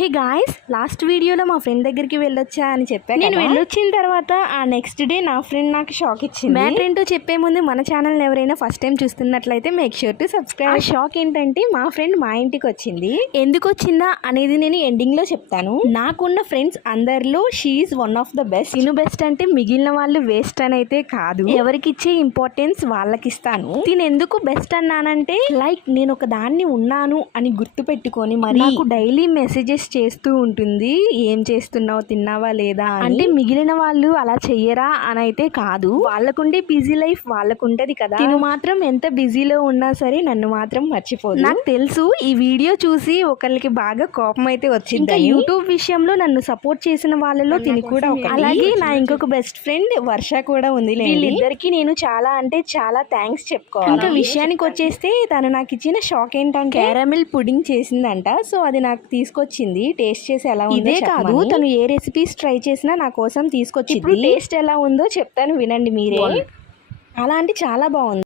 Hey guys, last వీడియోలో మా friend దగ్గరికి వెళ్ళొచ్చా అని చెప్పాను. నేను వెళ్ళొచ్చిన తర్వాత ఆ నెక్స్ట్ డే నా ఫ్రెండ్ నాకు షాక్ ఇచ్చింది. మ్యాటర్ ఏంటో చెప్పే ముందు మన ఛానల్ ఎవరైనా ఫస్ట్ టైం చూస్తున్నట్లయితే మేక్ షూర్ టు సబ్స్క్రైబ్. ఆ షాక్ ఏంటంటే మా ఫ్రెండ్ మా ఇంటికి వచ్చింది. ఎందుకు వచ్చిందా అనేది నేను ఎండింగ్ లో చెప్తాను. నాకున్న ఫ్రెండ్స్ అందరిలో she one of the best. తిను బెస్ట్ అంటే మిగిలిన వాళ్ళు వేస్ట్ అని అయితే కాదు, ఎవరికి ఇచ్చే ఇంపార్టెన్స్ వాళ్ళకి ఇస్తాను. తిను ఎందుకు బెస్ట్ అన్నానంటే లైక్ నేను ఒక దాన్ని ఉన్నాను అని గుర్తు పెట్టుకొని మరి నాకు డైలీ మెసేజెస్ చేస్తూ ఉంటుంది. ఏం చేస్తున్నావు, తిన్నావా లేదా అంటే మిగిలిన వాళ్ళు అలా చెయ్యరా అని అయితే కాదు, వాళ్ళకుండే బిజీ లైఫ్ వాళ్ళకుంటది కదా. తిను మాత్రం ఎంత బిజీలో ఉన్నా సరే నన్ను మాత్రం మర్చిపోదు. నాకు తెలుసు ఈ వీడియో చూసి ఒకరికి బాగా కోపం అయితే వచ్చింది. యూట్యూబ్ విషయంలో నన్ను సపోర్ట్ చేసిన వాళ్ళలో తిని కూడా ఒక. అలాగే నా ఇంకొక బెస్ట్ ఫ్రెండ్ వర్ష కూడా ఉంది. వీళ్ళిద్దరికి నేను చాలా అంటే చాలా థ్యాంక్స్ చెప్పుకోవాలి. ఇంకా విషయానికి వచ్చేస్తే తను నాకు ఇచ్చిన షాక్ ఏంటంటే క్యారమిల్ పుడింగ్ చేసిందంట. సో అది నాకు తీసుకొచ్చింది. టేస్ట్ చేసి ఎలా ఉందో. ఇదే కాదు, తను ఏ రెసిపీస్ ట్రై చేసినా నా కోసం తీసుకొచ్చింది. ఇప్పుడు టేస్ట్ ఎలా ఉందో చెప్తాను, వినండి మీరే. అలా అంటే చాలా బాగుంది.